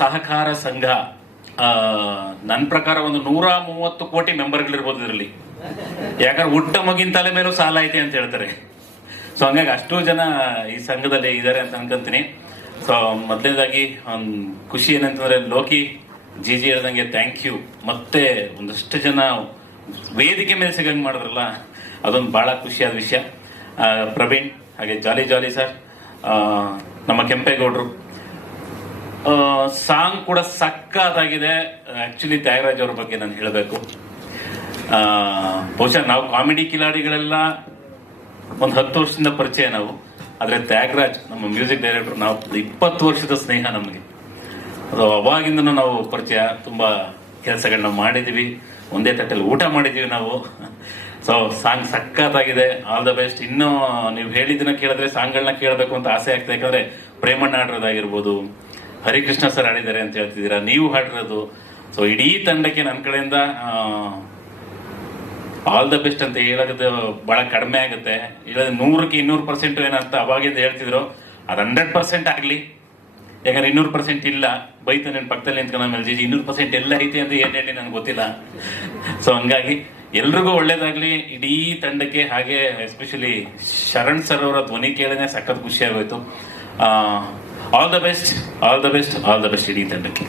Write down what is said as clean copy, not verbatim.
ಸಹಕಾರ ಸಂಘ ನನ್ನ ಪ್ರಕಾರ ಒಂದು 130 ಕೋಟಿ ಮೆಂಬರ್ಗಳಿರ್ಬೋದು ಇದರಲ್ಲಿ. ಯಾಕಂದ್ರೆ ಹುಟ್ಟ ಮಗಿನ ತಲೆ ಮೇಲೂ ಸಾಲ ಐತೆ ಅಂತ ಹೇಳ್ತಾರೆ. ಸೊ ಹಂಗಾಗಿ ಅಷ್ಟು ಜನ ಈ ಸಂಘದಲ್ಲಿ ಇದ್ದಾರೆ ಅಂತ ಅನ್ಕೊಂತೀನಿ. ಸೊ ಮೊದಲನೇದಾಗಿ ಒಂದು ಖುಷಿ ಏನಂತಂದ್ರೆ ಲೋಕಿ ಜಿ ಹೇಳ್ದಂಗೆ ಥ್ಯಾಂಕ್ ಯು. ಮತ್ತೆ ಒಂದಷ್ಟು ಜನ ವೇದಿಕೆ ಮೇಲೆ ಸಿಗಂಗ್ ಮಾಡಿದ್ರಲ್ಲ, ಅದೊಂದು ಬಹಳ ಖುಷಿಯಾದ ವಿಷಯ. ಪ್ರವೀಣ್, ಹಾಗೆ ಜಾಲಿ ಸರ್, ನಮ್ಮ ಕೆಂಪೇಗೌಡರು. ಸಾಂಗ್ ಕೂಡ ಸಕ್ಕತ್ತಾಗಿದೆ. ಆಕ್ಚುಲಿ ತ್ಯಾಗರಾಜ್ ಅವ್ರ ಬಗ್ಗೆ ನಾನು ಹೇಳಬೇಕು. ಬಹುಶಃ ನಾವು ಕಾಮಿಡಿ ಕಿಲಾಡಿಗಳೆಲ್ಲ ಒಂದು 10 ವರ್ಷದಿಂದ ಪರಿಚಯ ನಾವು. ಆದ್ರೆ ತ್ಯಾಗರಾಜ್ ನಮ್ಮ ಮ್ಯೂಸಿಕ್ ಡೈರೆಕ್ಟರ್, ನಾವು 20 ವರ್ಷದ ಸ್ನೇಹ ನಮಗೆ. ಅದು ಅವಾಗಿಂದನೂ ನಾವು ಪರಿಚಯ, ತುಂಬಾ ಕೆಲಸಗಳನ್ನ ಮಾಡಿದೀವಿ, ಒಂದೇ ತಟ್ಟಲ್ಲಿ ಊಟ ಮಾಡಿದೀವಿ ನಾವು. ಸೊ ಸಾಂಗ್ ಸಕ್ಕತ್ತಾಗಿದೆ. All the best. ಇನ್ನೂ ನೀವು ಹೇಳಿದ್ದನ್ನ ಕೇಳಿದ್ರೆ ಸಾಂಗ್ಗಳನ್ನ ಕೇಳಬೇಕು ಅಂತ ಆಸೆ ಆಗ್ತದೆ. ಯಾಕಂದ್ರೆ ಪ್ರೇಮಣ್ಣ ಹಾಡಿರೋದಾಗಿರ್ಬೋದು, ಹರಿಕೃಷ್ಣ ಸರ್ ಹಾಡಿದ್ದಾರೆ ಅಂತ ಹೇಳ್ತಿದ್ದೀರಾ, ನೀವು ಹಾಡಿರೋದು. ಸೊ ಇಡೀ ತಂಡಕ್ಕೆ ನನ್ನ ಕಡೆಯಿಂದ ಆಲ್ ದ ಬೆಸ್ಟ್ ಅಂತ ಹೇಳೋದು ಬಹಳ ಕಡಿಮೆ ಆಗುತ್ತೆ. ಹೇಳೋದು 100ಕ್ಕೆ 200% ಏನಂತ ಅವಾಗಿಂದ ಹೇಳ್ತಿದ್ರು, ಅದು 100% ಆಗ್ಲಿ. ಯಾಕಂದ್ರೆ 200% ಇಲ್ಲ, ಬೈತ ನನ್ನ ಪಕ್ಕದಲ್ಲಿ ನಿಂತ್ಕೊಂಡು ಮೇಲೆ 200% ಎಲ್ಲ ಐತಿ ಅಂತ ಏನ್ ಹೇಳಿ ನನ್ಗೆ ಗೊತ್ತಿಲ್ಲ. ಸೊ ಹಂಗಾಗಿ ಎಲ್ರಿಗೂ ಒಳ್ಳೇದಾಗ್ಲಿ ಇಡೀ ತಂಡಕ್ಕೆ. ಹಾಗೆ ಎಸ್ಪೆಷಲಿ ಶರಣ್ ಸರ್ ಅವರ ಧ್ವನಿ ಕೇಳನೆ ಸಖತ್ ಖುಷಿ ಆಗೋಯ್ತು. ಆಲ್ ದ ಬೆಸ್ಟ್ ಇಡೀ ತಂಡಕ್ಕೆ.